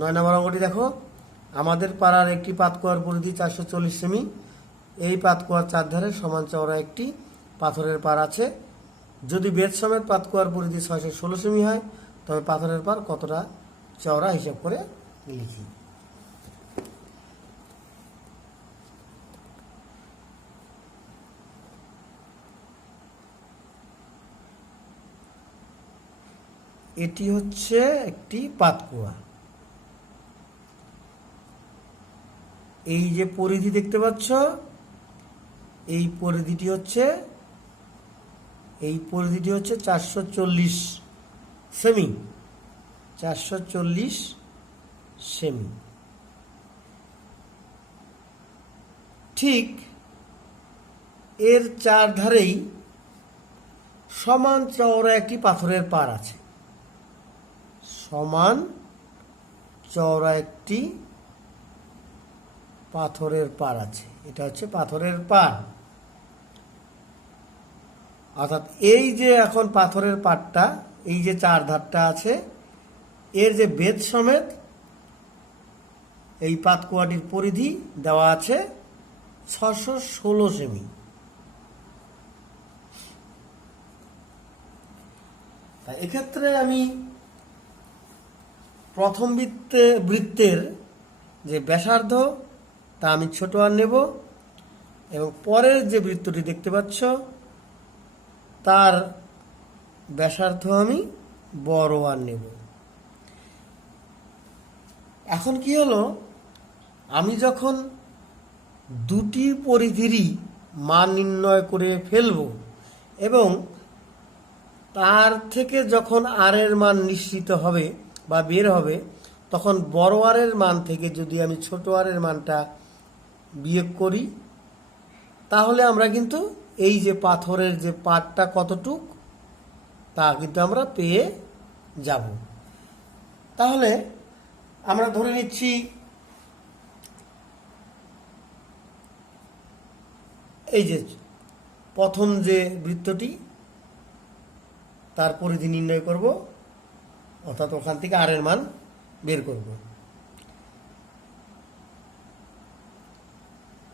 9 নম্বর অঙ্কটি দেখো, আমাদের পাড়ার একটি পাতকুয়ার পরিধি 440 সেমি। এই পাতকুয়ার চারধারে সমান চওড়া একটি পাথরের পাড় আছে। যদি বেদ সমেত পাতকুয়ার পরিধি 616 সেমি হয়, তবে পাথরের পাড় কতটা চওড়া হিসাব করে লিখি। এটি হচ্ছে একটি পাতকুয়া। এই যে পরিধি দেখতে পাচ্ছ, এই পরিধিটি হচ্ছে 440 সেমি। 440 সেমি। ঠিক এর চারধারেই সমান চওড়া একটি পাথরের পাড় আছে। সমান চওড়া একটি পাথরের পাড় আছে। এটা হচ্ছে পাথরের পাড়। অর্থাৎ এই যে এখন পাথরের পাড়টা, এই যে চার ধারটা আছে, এর যে বেদ সমেত এই পাতকুয়াটির পরিধি দেওয়া আছে 616 সেমি। এক্ষেত্রে আমি প্রথম বৃত্তের যে ব্যাসার্ধ তা আমি ছোট আর নেব, এবং পরের যে বৃত্তটি দেখতে পাচ্ছ তার ব্যাসার্ধ আমি বড় আর নেব। এখন কি হলো, আমি যখন দুটি পরিধিরই মান নির্ণয় করে ফেলব এবং তার থেকে যখন আর এর মান নিশ্চিত হবে বা বের হবে, তখন বড় আর এর মান থেকে যদি আমি ছোট আর এর মানটা বিয়োগ করি, তাহলে আমরা কিন্তু এই যে পাথরের যে পাটটা কতটুক তা কিন্তু আমরা পেয়ে যাব। তাহলে আমরা ধরে নিচ্ছি এই যে প্রথম যে বৃত্তটি, তার পরিধি নির্ণয় করব, অর্থাৎ ওখান থেকে আর এর মান বের করব।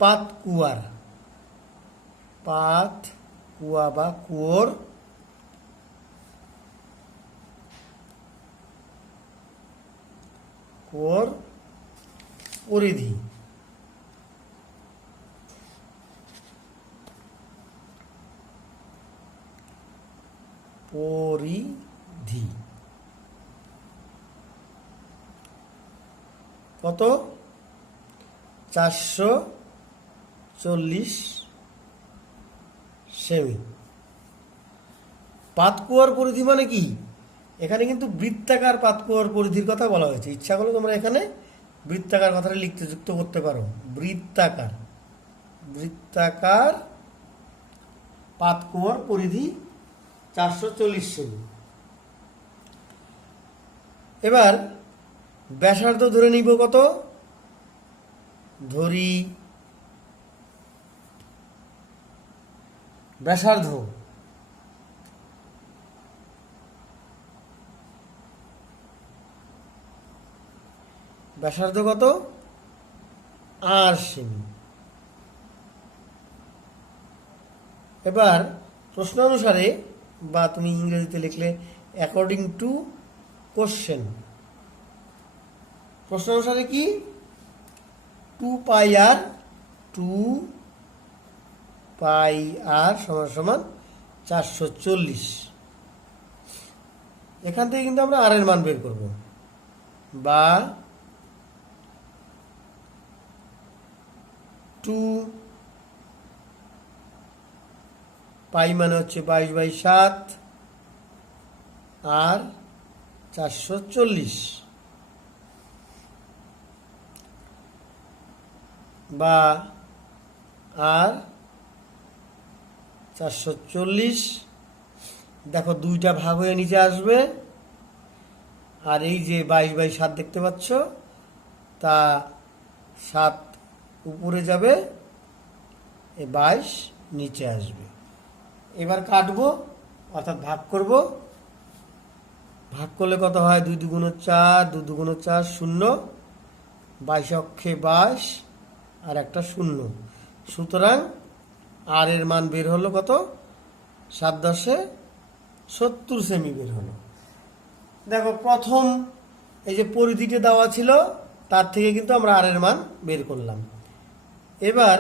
পাতকুয়া বা কুয়োর পরিধি। কত? 440 সেমি। পাতকুয়ার পরিধি মানে কি? এখানে কিন্তু বৃত্তাকার পাতকুয়ার পরিধির কথা বলা হয়েছে। ইচ্ছা করলে তোমরা এখানে বৃত্তাকার কথাটা লিখতে যুক্ত করতে পারো। বৃত্তাকার পাতকুয়ার পরিধি 440 সেমি। এবার ব্যাসার্ধ ধরে নিব কত? ধরি ব্যাসার্ধ কত? 8 সেমি। এবার প্রশ্ন অনুসারে, বা তুমি ইংরেজিতে লিখলে অ্যাকর্ডিং টু কোশ্চেন, প্রশ্ন অনুসারে কি? 2 পাই আর সমান 440। এখান থেকে কিন্তু আমরা আর এর মান বের করব, বা 2 পাই মানে হচ্ছে 22/7 আর 440, বা আর 440। দেখো দুইটা ভাগ হয়ে নিচে আসবে, আর এই যে 22/7 দেখতে পাচ্ছ, তা 7 উপরে যাবে, 22 নিচে আসবে। এবার কাটবো, অর্থাৎ ভাগ করব। ভাগ করলে কত হয়? 2 2 4, 2 2 4, 0, 22 অক্ষে 22 আর একটা 0। সুতরাং আর এর মান বের হলো কত? 7 10 70 সেমি বের হলো। দেখো প্রথম এই যে পরিধিটা দেওয়া ছিল তার থেকে কিন্তু আমরা আর এর মান বের করলাম। এবার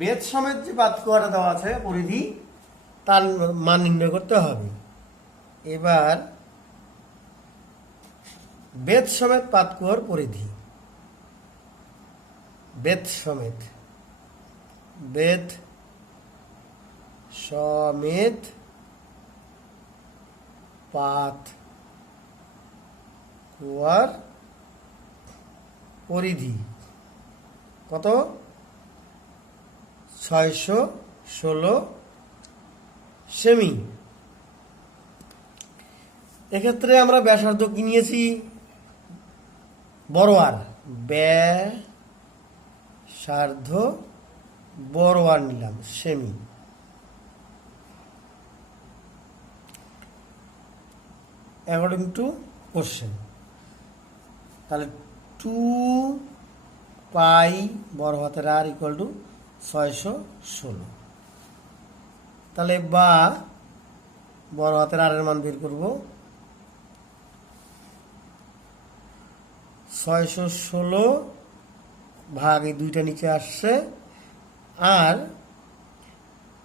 বেদ সমেত যে পাতকুয়াটা দেওয়া আছে পরিধি, তার মান নির্ণয় করতে হবে। এবার বেদ সমেত পাতকুয়ার পরিধি, বেদ সমেত পাতকুয়ার পরিধি কত? 616 সেমি। এক্ষেত্রে আমরা ব্যাসার্ধ কি নিয়েছি? বড় আর, ব্যাসার্ধ বড় আর নিলাম সেমি। অ্যাকর্ডিং টু কোশ্চেন, তাহলে 2 পাই বড় হাতের আর ইকুয়াল টু 616। তাহলে বা বড় হাতের আর এর মান বের করব। 616 ভাগ এই দুইটা নিচে আসছে, আর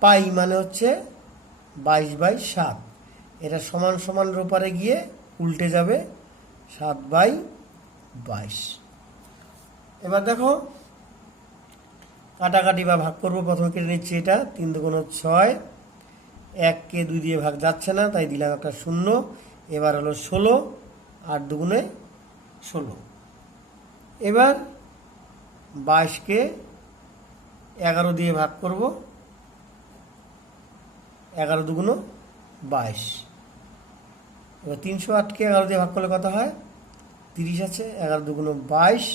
পাই মানে হচ্ছে 22/7। এটা সমান সমানের ওপারে গিয়ে উল্টে যাবে, 7/22। এবার দেখো কাটাকাটি বা ভাগ করবো। প্রথমে কেটে নিচ্ছি এটা, 3 2 6, 1 কে 2 দিয়ে ভাগ যাচ্ছে না, তাই দিলাম একটা 0। এবার হলো 16, 8 2 16। এবার 22কে 11 দিয়ে ভাগ করব, 11 2 22। এবার 308কে 11 দিয়ে ভাগ করলে কত হয়? 30 আছে, 11 2 22,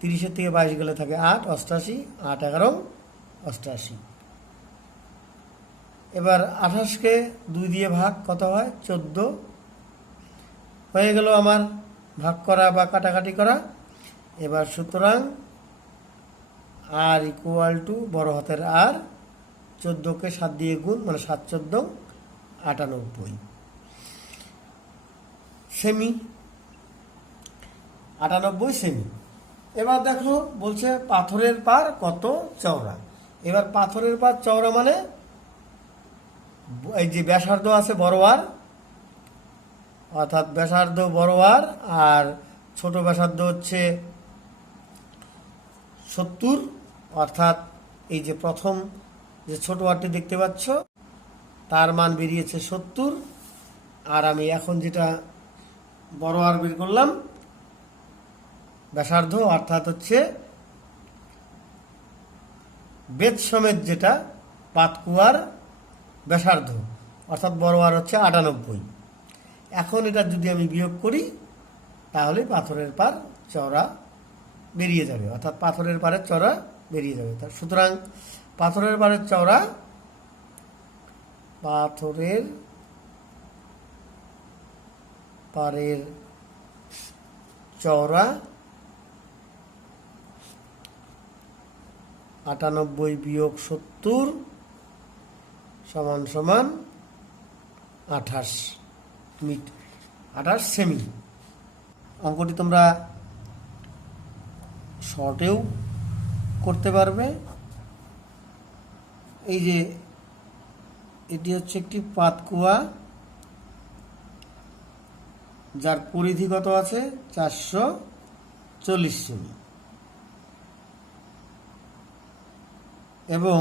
30-এর থেকে 22 গেলে থাকে 8, 88, 8 11 88। এবার 28কে 2 দিয়ে ভাগ কত হয়? 14। হয়ে গেল আমার ভাগ করা বা কাটাকাটি করা। এবার সুতরাং আর ইকুয়াল টু বড় হাতের আর, 14কে 7 দিয়ে গুণ, মানে 7 14 98 সেমি, 98 সেমি। এবার দেখো বলছে পাথরের পার কত চওড়া। এবার পাথরের পার চওড়া মানে এই যে ব্যাসার্ধ আছে বড় আর, অর্থাৎ ব্যাসার্ধ বড় আর ছোট ব্যাসার্ধ হচ্ছে 70, অর্থাৎ এই যে প্রথম যে ছোট আরটি দেখতে পাচ্ছ তার মান বেরিয়েছে 70। আর আমি এখন যেটা বড় আর বের করলাম ব্যাসার্ধ, অর্থাৎ হচ্ছে বেদ সমেত যেটা পাতকুয়ার ব্যাসার্ধ, অর্থাৎ বড় আর হচ্ছে 98। এখন এটা যদি আমি বিয়োগ করি তাহলে পাথরের পার চওড়া বেরিয়ে যাবে, অর্থাৎ পাথরের পারের চওড়া বেরিয়ে যাবে। সুতরাং পাথরের পারের চওড়া, পাথরের পারের চওড়া 98 - 70 সমান সমান 28 মিটার, 28 সেমি। অঙ্কটি তোমরা শর্টেও করতে পারবে। এই যে এটি হচ্ছে একটি পাতকুয়া, যার পরিধি কত আছে? 440 সেমি, এবং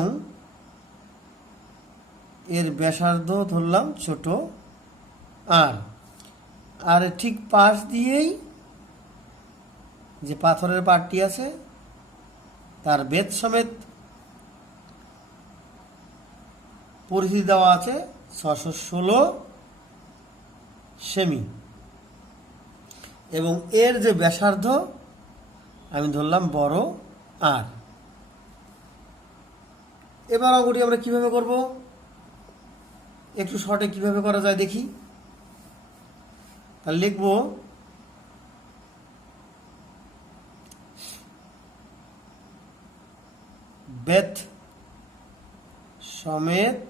এর ব্যাসার্ধ ধরলাম ছোট আর ঠিক পাশ দিয়েই যে পাথরের পাটটি আছে তার বেদ সমেত পরিধি দেওয়া আছে 616 সেমি, এবং এর যে ব্যাসার্ধ আমি ধরলাম বড় আর। এবার অঙ্কটি আমরা কিভাবে করব, একটু শর্টে কিভাবে করা যায় দেখি। তাহলে লিখব বেত সমেত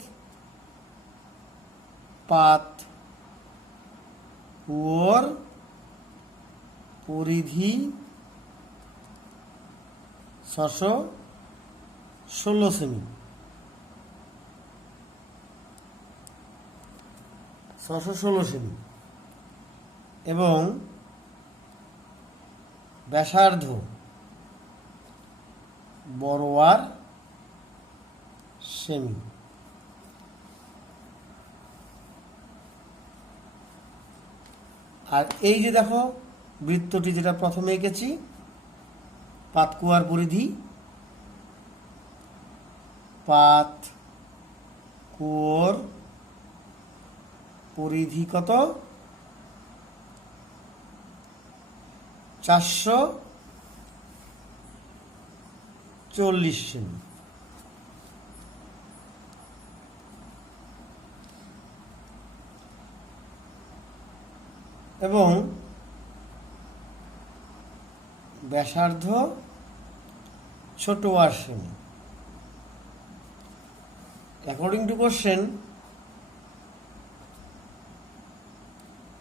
পাত কুয়োর পরিধি 616 সেমি। 616 সেমি এবং ব্যাসার্ধ বড়োয়ার সেমি। আর এই যে দেখো বৃত্তটি যেটা প্রথমে এঁকেছি, পাতকুয়ার পরিধি, পাত কুয়োর পরিধি কত? 440 সেমি। এবং ব্যাসার্ধ ছোট আর সেমি। অ্যাকর্ডিং টু কোশ্চেন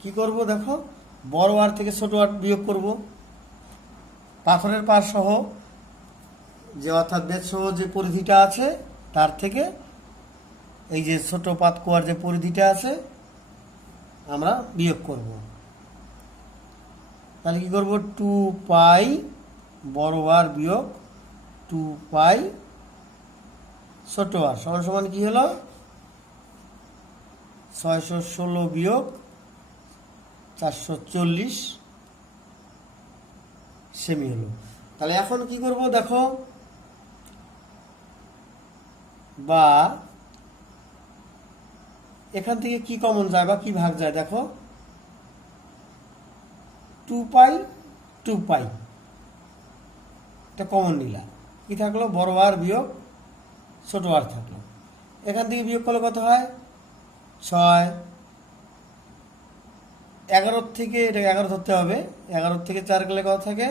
কি করব দেখো, বড় আর থেকে ছোট আর বিয়োগ করব। পাথরের পার সহ যে অর্থাৎ বেদ সহ যে পরিধিটা আছে তার থেকে এই যে ছোট পাতকুয়ার যে পরিধিটা আছে আমরা বিয়োগ করব। তাহলে কি করব, 2 পাই বড় আর বিয়োগ 2 পাই ছোট আর সমান সমান কি হলো, 616 বিয়োগ 440 সেমি হলো। তাহলে এখন কি করব দেখো, বা এখান থেকে কি কমন যায় বা কি ভাগ যায় দেখো, 2 পাই 2 পাই এটা কমন নিলাম, কি থাকলো, বড় আর বিয়োগ ছোট আর থাকলো। এখান থেকে বিয়োগ করলে কত হয়, 6, 11 থেকে এটাকে 11 ধরতে হবে, 11 থেকে 4 গেলে কত থাকে,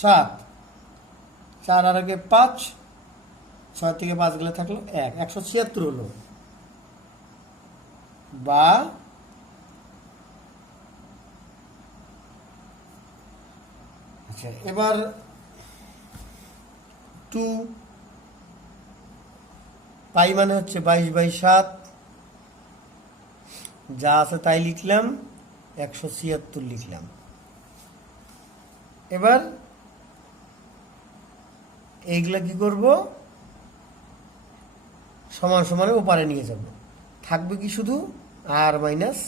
7, 4 আর আগে 5, 6 থেকে 5 গেলে থাকলো 1, 176 হলো। বা আচ্ছা এবার 2 পাই মানে হচ্ছে 22/7, যা আছে তাই লিখলাম, 176 লিখলাম। এবার এইগুলা কি করব, সমান সমানে ওপারে নিয়ে যাব, থাকবে কি শুধু আর মাইনাস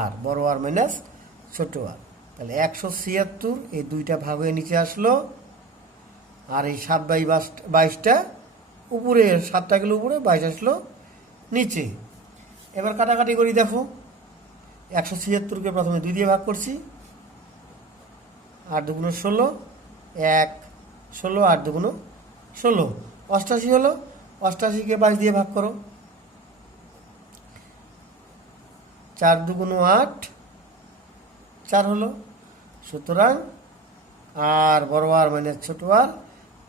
আর, বড় আর মাইনাস ছোট আর। তাহলে 176 এই দুইটা ভাগ হয়ে নিচে আসলো, আর এই 7/22টা উপরে, 7টা গেলে উপরে, 22 আসলো নিচে। এবার কাটাকাটি করি দেখো, 176কে প্রথমে 2 দিয়ে ভাগ করছি, 8 দুগুণ 16, 1 16, 8 দুগুণ 16, 88 হলো। 88কে 22 দিয়ে ভাগ করো, 4 দুগুণ 8, 4 হলো। সুতরাং আর বড় আর মাইনাস ছোট আর,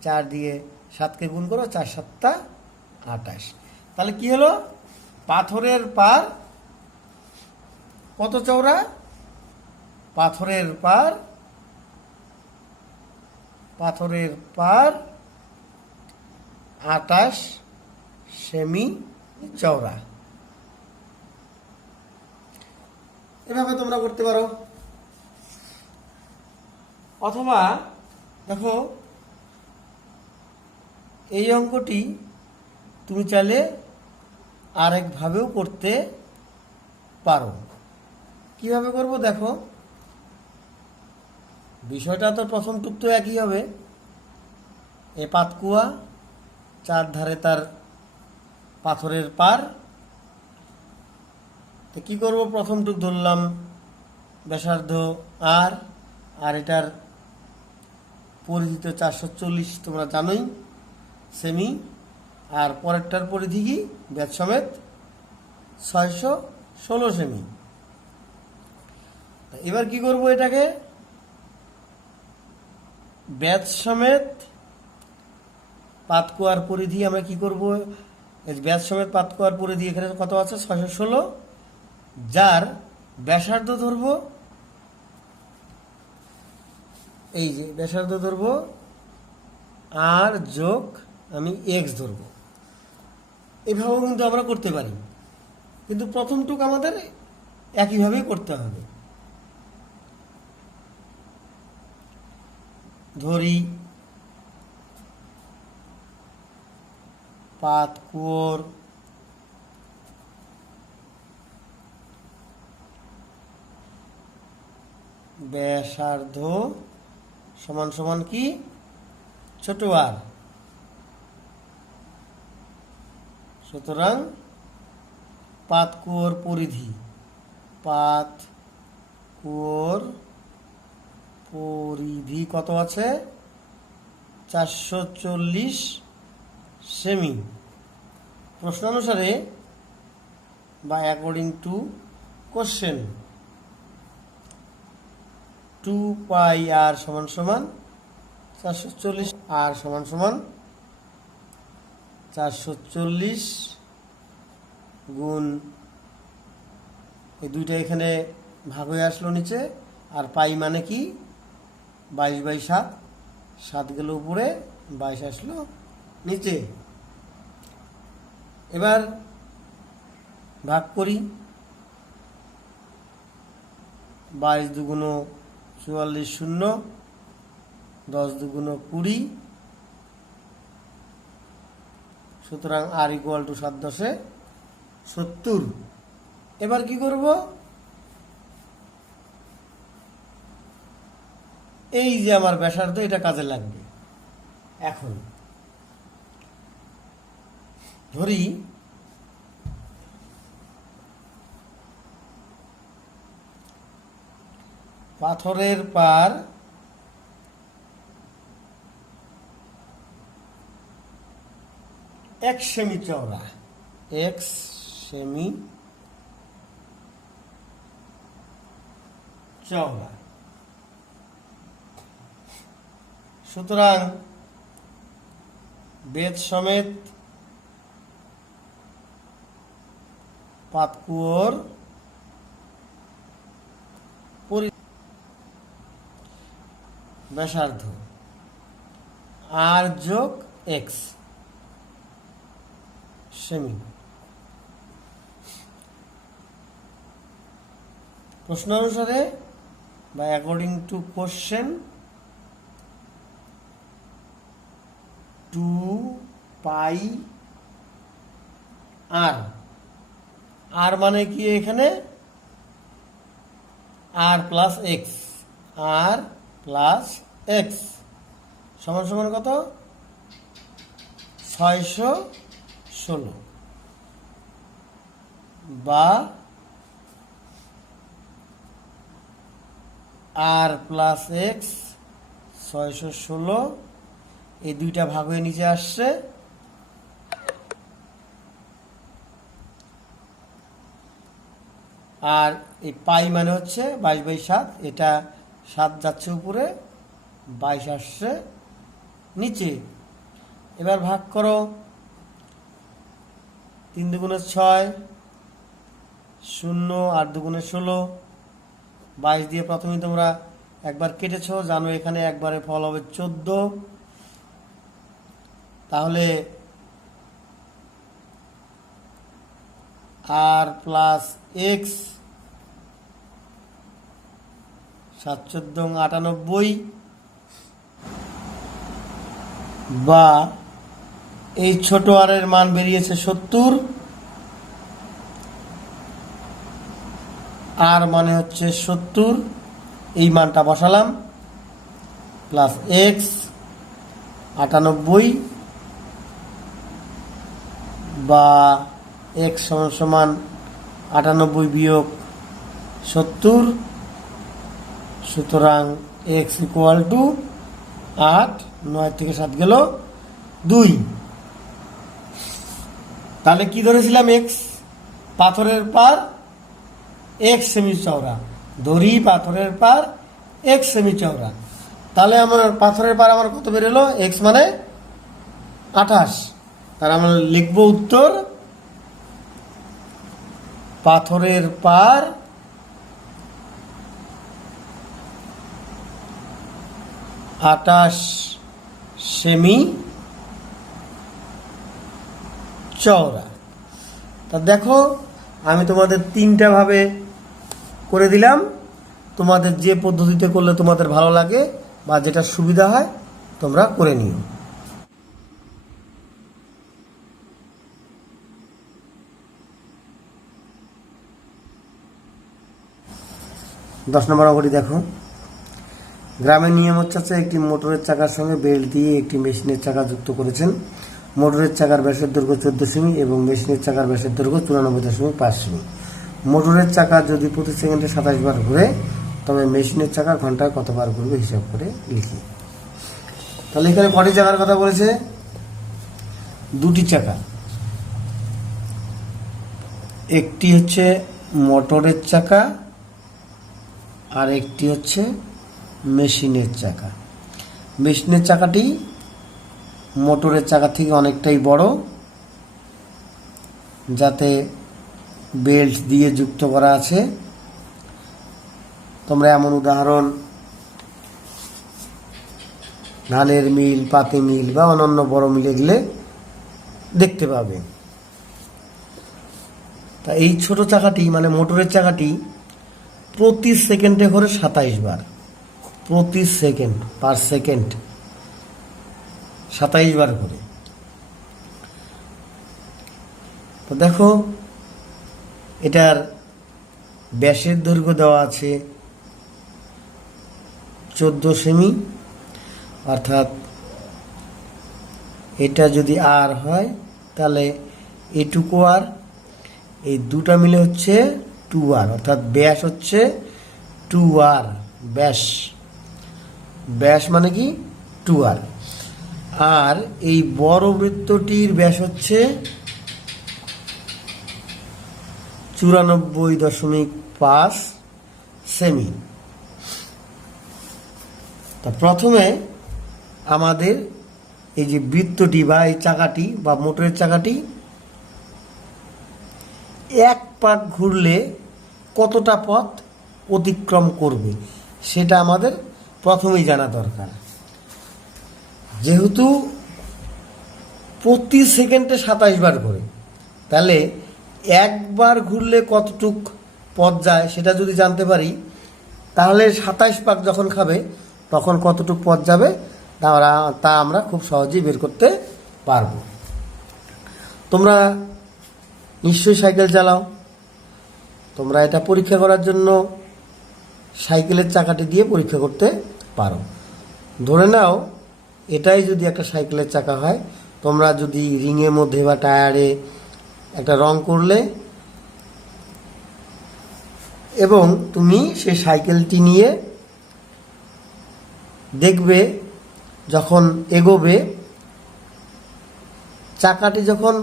4 দিয়ে 7কে গুণ করো, 4 7 28। তাহলে কি হলো, পাথরের পার কত চওড়া, পাথরের পার 28 সেমি চওড়া। এভাবে তোমরা করতে পারো। অথবা দেখো এই অঙ্কটি তুমি চাইলে আরেকভাবেও করতে পারো। কিভাবে করব দেখো, বিষয়টা তো প্রথম টুক তো একই হবে, এ পাতকুয়া, 4 ধারে তার পাথরের পার। তো কি করব, প্রথম টুক ধরলাম ব্যাসার্ধ আর এটার পরিধি তো 440 তোমরা জানোই সেমি, আর পরেরটার পরিধি কি ব্যাস সমেত 616 সেমি। এবার কি করব, এটাকে ব্যাস সমেত পাতকুয়ার পরিধি আমরা কি করব, ব্যাস সমেত পাতকুয়ার পরিধি এখানে কত আছে 616, যার ব্যাসার্ধ ধরব, এই যে ব্যাসার্ধ ধরব আর যোগ আমি এক্স ধরব। এভাবেও কিন্তু আমরা করতে পারি, কিন্তু প্রথমটুক আমাদের একইভাবেই করতে হবে। ধরি পাতকুয়োর ব্যাসার্ধ সমান সমান কি ছোট আর, সুতরাং পাতকুয়োর পরিধি, পাতকুয়োর পরিধি কত আছে 440 সেমি। প্রশ্নানুসারে বা অ্যাকর্ডিং টু কোশ্চেন 2 পাই আর সমান সমান 440, আর সমান সমান 440 গুণ এই দুইটা এখানে ভাগ হয়ে আসলো নিচে, আর পাই মানে কি 22/7, 7 গেল উপরে 22 আসলো নিচে। এবার ভাগ করি, 22 দুগুণ 44 শূন্য, 10 দুগুণ 20, সুতরাং আর ইকুয়াল টু 7 10 70। এবার কি করব, এই যে আমার ব্যাসার্ধ এটা কাজে লাগবে। এখন ধরি পাথরের পার 1 সেমি চওড়া, 1 সেমি চওড়া, সুতরাং বেদ সমেত পাতকুয়োর ব্যাসার্ধ আর যোগ এক্স সেমি। প্রশ্ন অনুসারে বা অ্যাকর্ডিং টু কোশ্চেন 2 পাই আর, আর মানে কি এখানে আর প্লাস এক্স, আর প্লাস এক্স সমান সমান কত 616, বা আর প্লাস এক্স 616, এই দুইটা ভাগ হয়ে নিচে আসছে, আর এই পাই মানে হচ্ছে 22/7, এটা 7 যাচ্ছে উপরে 22 আসছে নিচে। এবার ভাগ করো, 3 দুগুণে 6, 0 8 দুগুণে 16, 22 দিয়ে প্রথমেই তোমরা একবার কেটেছো, জানো এখানে একবারে ফল হবে 14, তাহলে আর প্লাস এক্স 7 14 98, বা এই ছোট আর এর মান বেরিয়েছে 70, আর মানে হচ্ছে 70, এই মানটা বসালাম, প্লাস এক্স 98, বা এক্স সমান সমান 98 বিয়োগ 70, সুতরাং এক্স ইকুয়াল টু 8, 9 থেকে 7 গেল 2। তাহলে কি ধরেছিলাম, এক্স পাথরের পার 1 সেমি চওড়া, দড়ি পাথরের পার 1 সেমি চওড়া। তাহলে আমার পাথরের পার আমার কত বেরোলো? x মানে 28। তার আমরা লিখব উত্তর পাথরের পার 28 সেমি চওড়া। তা দেখো, আমি তোমাদের 3টা ভাবে করে দিলাম। তোমাদের যে পদ্ধতিতে করলে তোমাদের ভালো লাগে বা যেটা সুবিধা হয় তোমরা করে নিও। 10 নম্বর অঙ্কটি দেখো। গ্রামের নিয়ম হচ্ছে একটি মোটরের চাকার সঙ্গে বেল্ট দিয়ে একটি মেশিনের চাকা যুক্ত করেছেন। মোটরের চাকার ব্যাসের দৈর্ঘ্য 14 সেমি এবং মেশিনের চাকার ব্যাসের দৈর্ঘ্য 94.5 সেমি। মোটরের চাকা যদি প্রতি সেকেন্ডে 27 বার ঘুরে, তবে মেশিনের চাকা ঘন্টায় কতবার ঘুরবে হিসাব করে লিখি। তাহলে এখানে কটি চাকার কথা বলেছে? 2টি চাকা। একটি হচ্ছে মোটরের চাকা আর একটি হচ্ছে মেশিনের চাকা। মেশিনের চাকাটি মোটরের চাকা থেকে অনেকটাই বড়, যাতে বেল্ট দিয়ে যুক্ত করা আছে। তোমরা এমন উদাহরণ ধানের মিল, পাতি মিল বা অন্যান্য বড় মিলে গেলে দেখতে পাবে। তা এই ছোট চাকাটি মানে মোটরের চাকাটি প্রতি সেকেন্ডে ঘোরে 27 বার। প্রতি সেকেন্ড, পার সেকেন্ড 27 বার ঘোরে। তো দেখো, এটার ব্যাসের দৈর্ঘ্য দেওয়া আছে 14 সেমি, অর্থাৎ এটা যদি আর হয় তাহলে এটুকু আর, এই দুটা মিলে হচ্ছে 2r, অর্থাৎ ব্যাস হচ্ছে 2r। ব্যাস মানে কি 2r। আর এই বড় বৃত্তটির ব্যাস হচ্ছে 94.5 সেমি। তা প্রথমে আমাদের এই যে বৃত্তটি বা এই চাকাটি বা মোটরের চাকাটি এক পাক ঘুরলে কতটা পথ অতিক্রম করবে সেটা আমাদের প্রথমেই জানা দরকার। যেহেতু প্রতি সেকেন্ডে 27 বার ঘুরে, তাহলে একবার ঘুরলে কতটুক পথ যায় সেটা যদি জানতে পারি, তাহলে 27 পাক যখন খাবে তখন কতটুক পথ যাবে তা আমরা খুব সহজেই বের করতে পারব। তোমরা নিশ্চয়ই সাইকেল চালাও। তোমরা এটা পরীক্ষা করার জন্য সাইকেলের চাকাটি দিয়ে পরীক্ষা করতে পারো। ধরে নাও এটাই যদি একটা সাইকেলের চাকা হয়, তোমরা যদি রিংয়ের মধ্যে বা টায়ারে একটা রং করলে এবং তুমি সেই সাইকেলটি নিয়ে দেখবে যখন এগোবে, চাকাটি যখন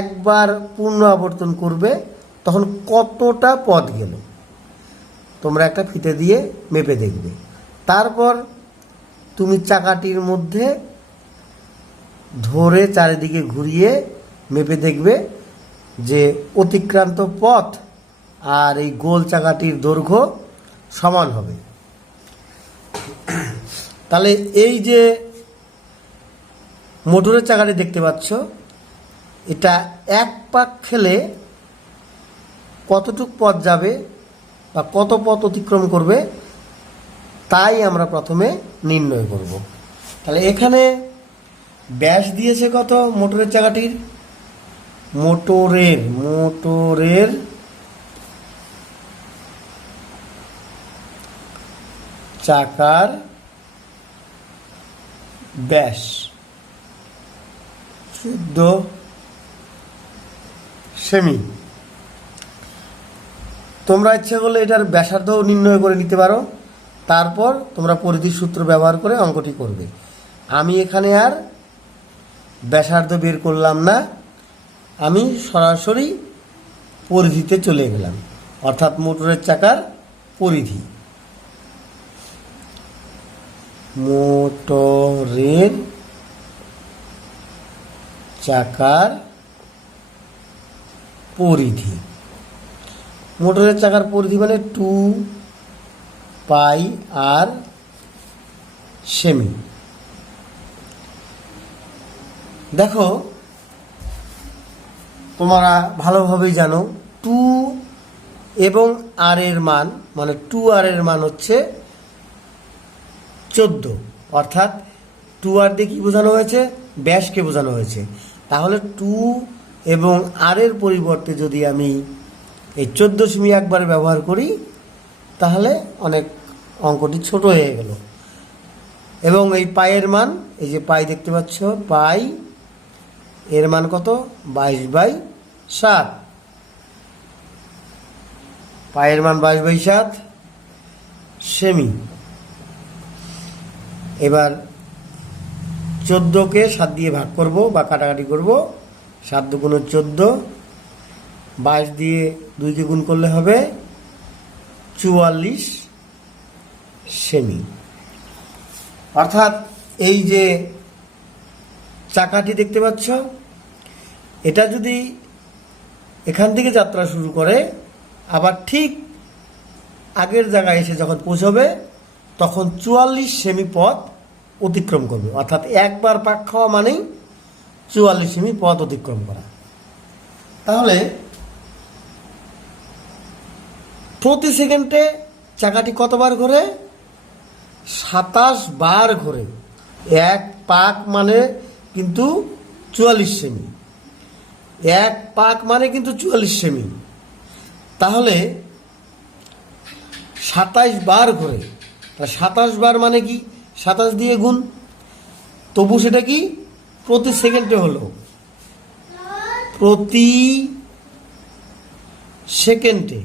একবার পূর্ণ আবর্তন করবে তখন কতটা পথ গেল তোমরা একটা ফিতে দিয়ে মেপে দেখবে। তারপর তুমি চাকাটির মধ্যে ধরে চারিদিকে ঘুরিয়ে মেপে দেখবে যে অতিক্রান্ত পথ আর এই গোল চাকাটির দৈর্ঘ্য সমান হবে। তাহলে এই যে মোটরের চাকাটি দেখতে পাচ্ছ, এটা এক পাক খেলে কতটুক পথ যাবে বা কত পথ অতিক্রম করবে তাই আমরা প্রথমে নির্ণয় করব। তাহলে এখানে ব্যাস দিয়েছে কত মোটরের চাকাটির? মোটরের চাকার ব্যাস 14 সেমি। তোমরা ইচ্ছে করলে এটার ব্যাসার্ধও নির্ণয় করে নিতে পারো। তারপর তোমরা পরিধির সূত্র ব্যবহার করে অঙ্কটি করবে। আমি এখানে আর ব্যাসার্ধ বের করলাম না, আমি সরাসরি পরিধিতে চলে গেলাম, অর্থাৎ মোটরের চাকার পরিধি, মোটরের চাকার পরিধি। মোটরের চাকার পরিধি মানে 2πr সেমি। দেখো তোমরা ভালোভাবেই জানো 2 এবং r এর মান মানে 2r এর মান হচ্ছে 14, অর্থাৎ 2r দিয়ে কি বোঝানো হয়েছে? ব্যাসকে বোঝানো হয়েছে। তাহলে 2 এবং r এর পরিবর্তে যদি আমি এই 14 একবার ব্যবহার করি তাহলে অনেক অঙ্কটি ছোট হয়ে গেল। এবং এই পায়ের মান, এই যে পাই দেখতে পাচ্ছ, পাই এর মান কত? 22/7। পায়ের মান 22/7 সেমি। এবার 14কে 7 দিয়ে ভাগ করব বা কাটাকাটি করব। 7 × 2 = 14, 22 দিয়ে 2কে গুণ করলে হবে 44 সেমি। অর্থাৎ এই যে চাকাটি দেখতে পাচ্ছ, এটা যদি এখান থেকে যাত্রা শুরু করে আবার ঠিক আগের জায়গায় এসে যখন পৌঁছবে তখন 44 সেমি পথ অতিক্রম করবে। অর্থাৎ একবার পাক খাওয়া মানেই 44 সেমি পথ অতিক্রম করা। তাহলে প্রতি সেকেন্ডে চাকাটি কতবার ঘোরে? 27 বার ঘোরে। এক পাক মানে কিন্তু 44 সেমি। এক পাক মানে কিন্তু 44 সেমি। তাহলে 27 বার ঘোরে। 27 বার মানে কি? 27 দিয়ে গুণ, তবু সেটা কি প্রতি সেকেন্ডে হলো। প্রতি সেকেন্ডে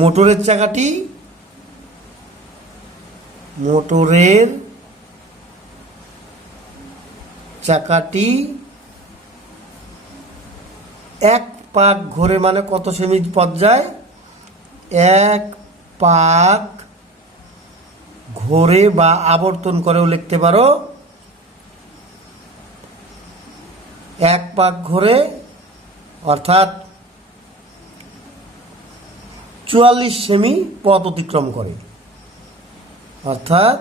মোটরের চাকাটি এক পাক ঘোরে মানে কত সেমি পথ যায়? এক পাক ঘোরে বা আবর্তন করেও লিখতে পারো। এক পাক ঘোরে অর্থাৎ 44 সেমি পথ অতিক্রম করে। অর্থাৎ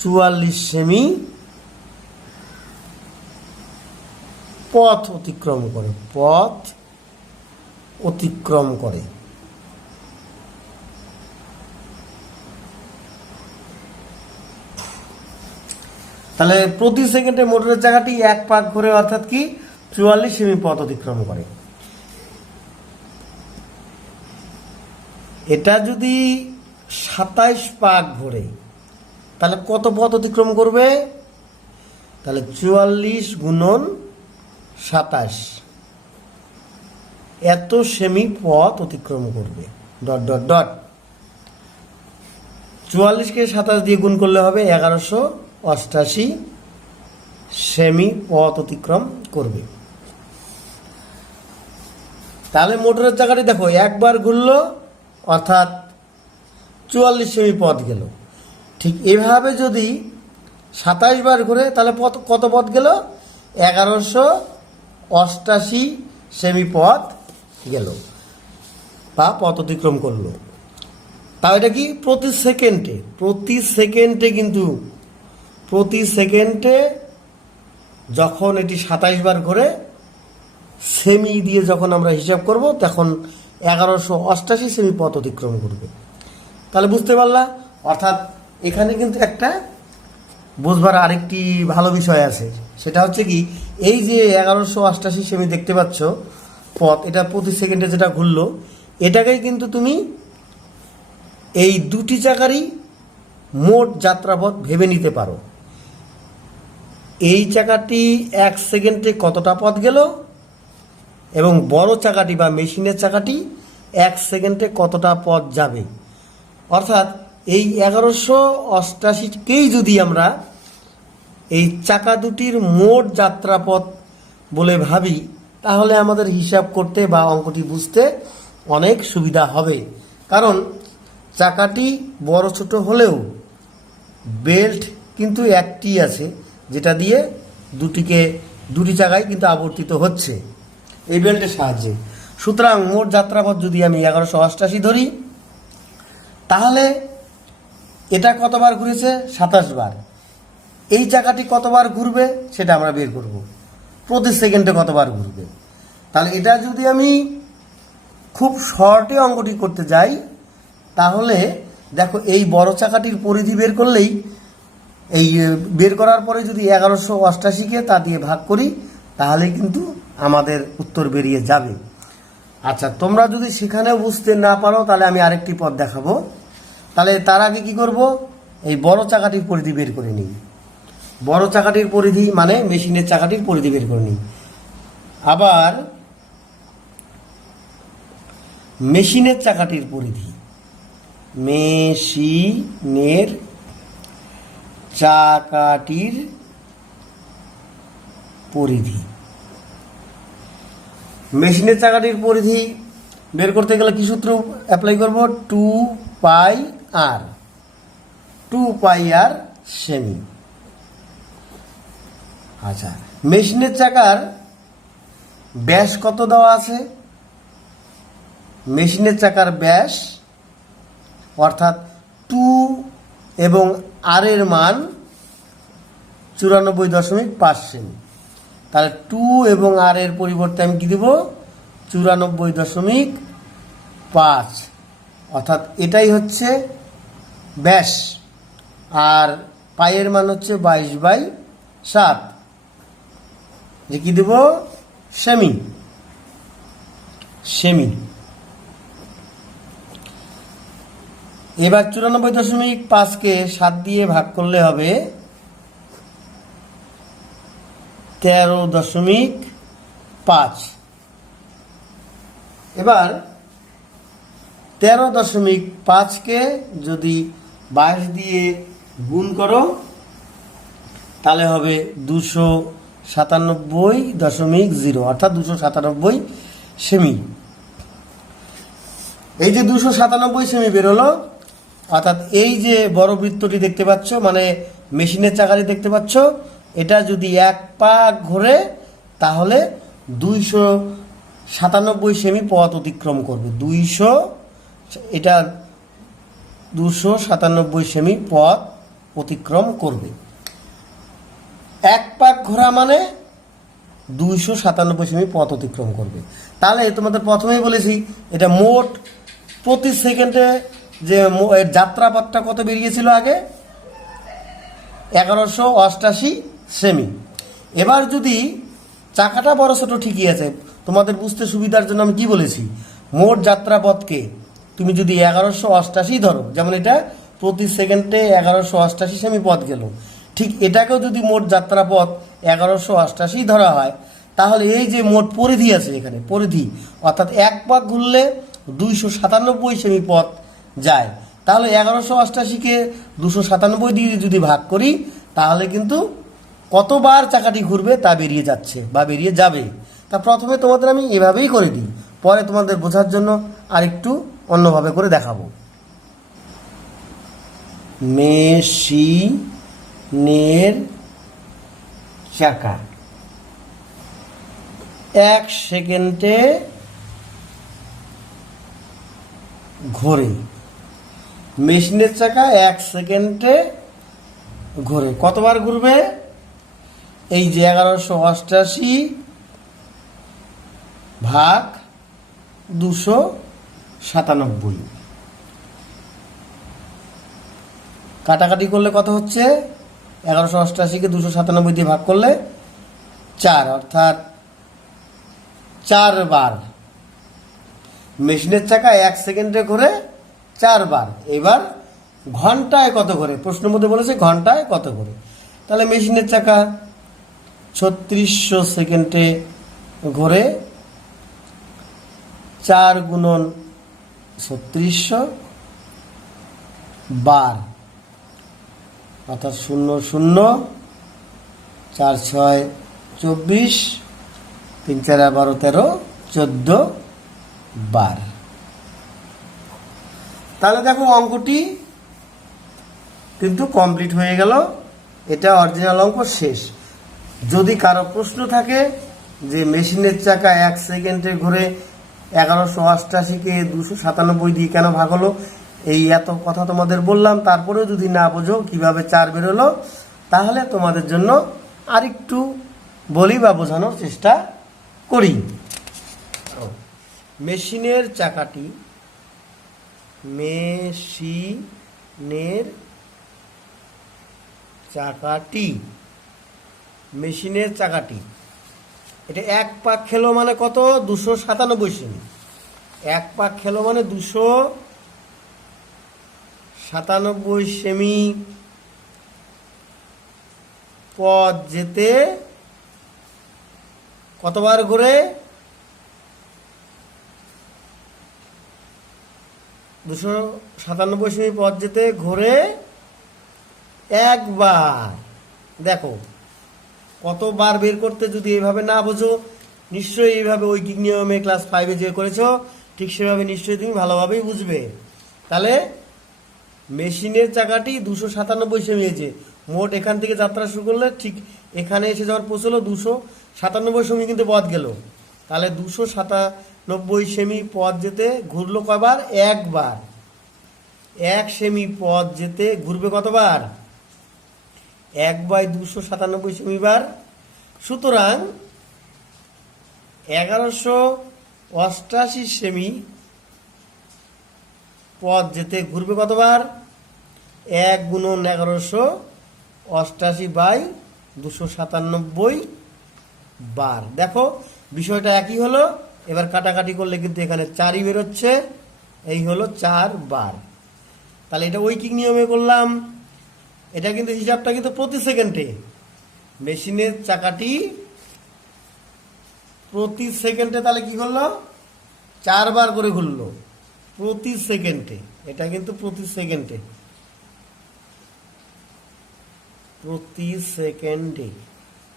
44 সেমি পথ অতিক্রম করে। তাহলে প্রতি সেকেন্ডে মোটরের চাকাটি এক পাক ঘোরে অর্থাৎ কি 44 সেমি পথ অতিক্রম করে। এটা যদি 27 পাক ঘোরে তাহলে কত পথ অতিক্রম করবে? তাহলে 44 × 27 এত সেমি পথ অতিক্রম করবে। ... 44কে 27 দিয়ে গুণ করলে হবে 1188 সেমি পথ অতিক্রম করবে। তাহলে মোটরের চাকাটি দেখো একবার ঘুরলো অর্থাৎ 44 সেমি পথ গেল। ঠিক এভাবে যদি 27 বার ঘুরে তাহলে কত পথ গেল? 1188 সেমি পথ গেল বা পথ অতিক্রম করলো। তাও এটা কি প্রতি সেকেন্ডে কিন্তু প্রতি সেকেন্ডে যখন এটি 27 বার ঘোরে সেমি দিয়ে যখন আমরা হিসাব করব তখন 1188 সেমি পথ অতিক্রম করবে। তাহলে বুঝতে পারলা? অর্থাৎ এখানে কিন্তু একটা বুঝবার আরেকটি ভালো বিষয় আছে, সেটা হচ্ছে কি এই যে 1188 সেমি দেখতে পাচ্ছ পথ, এটা প্রতি সেকেন্ডে যেটা ঘুরলো এটাকেই কিন্তু তুমি এই দুটি চাকারই মোট যাত্রাপথ ভেবে নিতে পারো। এই চাকাটি এক সেকেন্ডে কতটা পথ গেল এবং বড় চাকাটি বা মেশিনের চাকাটি এক সেকেন্ডে কতটা পথ যাবে। অর্থাৎ এই 1188কেই যদি আমরা এই চাকা দুটির মোট যাত্রাপথ বলে ভাবি তাহলে আমাদের হিসাব করতে বা অঙ্কটি বুঝতে অনেক সুবিধা হবে। কারণ চাকাটি বড় ছোট হলেও বেল্ট কিন্তু একটি আছে, যেটা দিয়ে দুটি চাকায় কিন্তু আবর্তিত হচ্ছে এই বেল্টের সাহায্যে। সুতরাং মোট যাত্রাপথ যদি আমি 1188 ধরি, তাহলে এটা কতবার ঘুরেছে? 27 বার। এই চাকাটি কতবার ঘুরবে সেটা আমরা বের করব, প্রতি সেকেন্ডে কতবার ঘুরবে। তাহলে এটা যদি আমি খুব শর্টে অঙ্কটি করতে যাই, তাহলে দেখো এই বড় চাকাটির পরিধি বের করলেই, এই বের করার পরে যদি 1188কে তা দিয়ে ভাগ করি, তাহলে কিন্তু আমাদের উত্তর বেরিয়ে যাবে। আচ্ছা, তোমরা যদি সেখানেও বুঝতে না পারো, তাহলে আমি আরেকটি পথ দেখাবো। তাহলে তার আগে কি করব? এই বড় চাকাটির পরিধি বের করে নিই। বড় চাকাটির পরিধি মানে মেশিনের চাকাটির পরিধি বের করে নিই। আবার মেশিনের চাকাটির পরিধি, মেশিনের চাকাটির পরিধি, মেশিনের চাকাটির পরিধি বের করতে গেলে কি সূত্র অ্যাপ্লাই করব? 2πr, 2πr semi. আচ্ছা, মেশিনের চাকার ব্যাস কত দেওয়া আছে? মেশিনের চাকার ব্যাস অর্থাৎ 2 এবং আর এর মান 94.5 সেমি। তাহলে 2 এবং আর এর পরিবর্তে আমি কি দেব? 94.5, অর্থাৎ এটাই হচ্ছে ব্যাস। আর পায়ের মান হচ্ছে 22/7, যে কি দেব? সেমি। সেমি। এবার 94.5কে 7 দিয়ে ভাগ করলে হবে 13.5। এবার 13.5কে যদি 22 দিয়ে গুণ করো, তাহলে হবে 297.0, অর্থাৎ 297 সেমি। এই যে 297 সেমি বেরোলো, অর্থাৎ এই যে বড় বৃত্তটি দেখতে পাচ্ছ, মানে মেশিনের চাকাটি দেখতে পাচ্ছ, এটা যদি এক পাক ঘোরে, তাহলে 297 সেমি পথ অতিক্রম করবে। এটা 297 সেমি পথ অতিক্রম করবে। এক পাক ঘোরা মানে 297 সেমি পথ অতিক্রম করবে। তাহলে তোমাদের প্রথমেই বলেছি, এটা মোট প্রতি সেকেন্ডে যে যাত্রাপথটা কত বেরিয়েছিল আগে? 1188 সেমি। এবার যদি চাকাটা বড় ছোট ঠিকই আছে, তোমাদের বুঝতে সুবিধার জন্য আমি কি বলেছি? মোট যাত্রাপথকে তুমি যদি 1188 ধরো, যেমন এটা প্রতি সেকেন্ডে 1188 সেমি পথ গেল, ঠিক এটাকেও যদি মোট যাত্রাপথ 1188 ধরা হয়, তাহলে এই যে মোট পরিধি আছে এখানে, পরিধি অর্থাৎ এক পাক ঘুরলে 297 সেমি পথ যায়। তাহলে 1188কে 297 দিয়ে যদি ভাগ করি, তাহলে কিন্তু কতবার চাকাটি ঘুরবে তা বেরিয়ে যাচ্ছে বা বেরিয়ে যাবে। তা প্রথমে তোমাদের আমি এভাবেই করে দিই, পরে তোমাদের বোঝার জন্য আরেকটু অন্যভাবে করে দেখাবো। মেশিনের চাকা 1 সেকেন্ডে ঘোরে। মেশিনের চাকা 1 সেকেন্ডে ঘোরে। কতবার ঘুরবে? এই যে 1188 ভাগ 297, কাটাকাটি করলে কত হচ্ছে? 1188কে 297 দিয়ে ভাগ করলে 4, অর্থাৎ 4 বার। মেশিনের চাকা 1 সেকেন্ডে ঘোরে 4 বার। এবার ঘন্টায় কত ঘোরে? প্রশ্নের মধ্যে বলেছে ঘন্টায় কত ঘোরে। তাহলে মেশিনের চাকা 3600 সেকেন্ডে ঘোরে, 4 গুণন 3600 বার, অর্থাৎ 00, 4 6 24, 3 4 12 13 14 বার। তাহলে দেখো অঙ্কটি কিন্তু কমপ্লিট হয়ে গেল। এটা অরিজিনাল অঙ্ক শেষ। যদি কারো প্রশ্ন থাকে যে মেশিনের চাকা 1 সেকেন্ডে ঘুরে 1188কে 297 দিয়ে কেন ভাগ হলো, এই এত কথা তোমাদের বললাম, তারপরেও যদি না বোঝো কিভাবে 4 বেরোলো, তাহলে তোমাদের জন্য আরেকটু বলি বা বোঝানোর চেষ্টা করি। মেশিনের চাকাটি মেশিনের চাকাটি এটা 1 পাক খেলো মানে কত? 297 সেমি। 1 পাক খেলো মানে 297 সেমি পথ যেতে কতবার ঘুরে? 297 সেমি পথ যেতে ঘুরে একবার। দেখো কতবার বের করতে যদি এইভাবে না বোঝো, নিশ্চয়ই এইভাবে ঐকিক নিয়মে ক্লাস 5-এ যে করেছো ঠিক সেভাবে নিশ্চয়ই তুমি ভালোভাবেই বুঝবে। তাহলে মেশিনের চাকাটি 297 সেমি হয়েছে, মোট এখান থেকে যাত্রা শুরু করলে ঠিক এখানে এসে যখন পৌঁছলো 297 সেমি কিন্তু পথ গেল। তাহলে 297 সেমি পথ যেতে ঘুরলো কয়বার? একবার। 1 সেমি পথ যেতে ঘুরবে কতবার? 1/297 সেমি বার। সুতরাং 1188 সেমি পথ যেতে ঘুরবে কতবার? 1 × 1188/297 বার। দেখো বিষয়টা একই হলো। এবার কাটাকাটি করলে কিন্তু এখানে 4ই বেরোচ্ছে, এই হলো 4 বার। তাহলে এটা ঐকিক নিয়মে করলাম। এটা কিন্তু হিসাবটা কিন্তু প্রতি সেকেন্ডে। মেশিনের চাকাটি প্রতি সেকেন্ডে তাহলে কি করলো? 4 বার করে ঘুরলো প্রতি সেকেন্ডে। এটা কিন্তু প্রতি সেকেন্ডে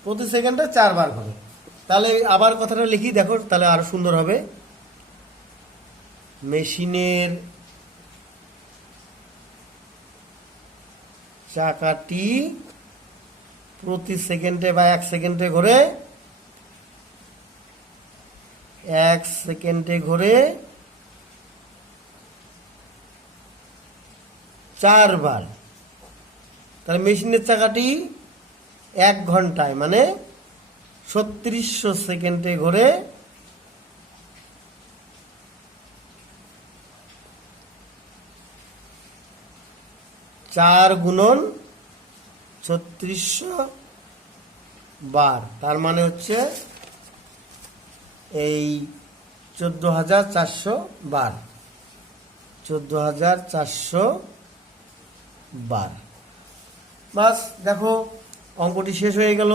প্রতি সেকেন্ডে 4 বার করে। তাহলে আবার কথাটা লিখি, দেখো তাহলে আরো সুন্দর হবে। মেশিনের চাকাটি প্রতি সেকেন্ডে বা 1 সেকেন্ডে ঘোরে 4 বার। তাহলে মেশিনের চাকাটি 1 ঘন্টায় মানে 3600 সেকেন্ডে ঘোরে 4 × 3600 বার। তার মানে হচ্ছে এই 14400 বার। 14400 বার। বাস দেখো অঙ্কটি শেষ হয়ে গেল।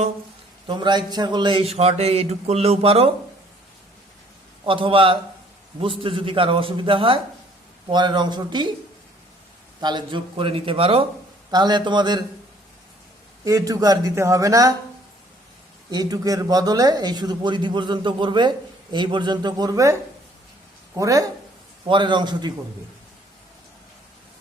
তোমরা ইচ্ছা করলে এই শর্টে এটুক করলেও পারো, অথবা বুঝতে যদি কারো অসুবিধা হয় পরের অংশটি তাহলে যোগ করে নিতে পারো। তাহলে তোমাদের এইটুক আর দিতে হবে না। এইটুকের বদলে এই শুধু পরিধি পর্যন্ত করবে, এই পর্যন্ত করবে, করে পরের অংশটি করবে।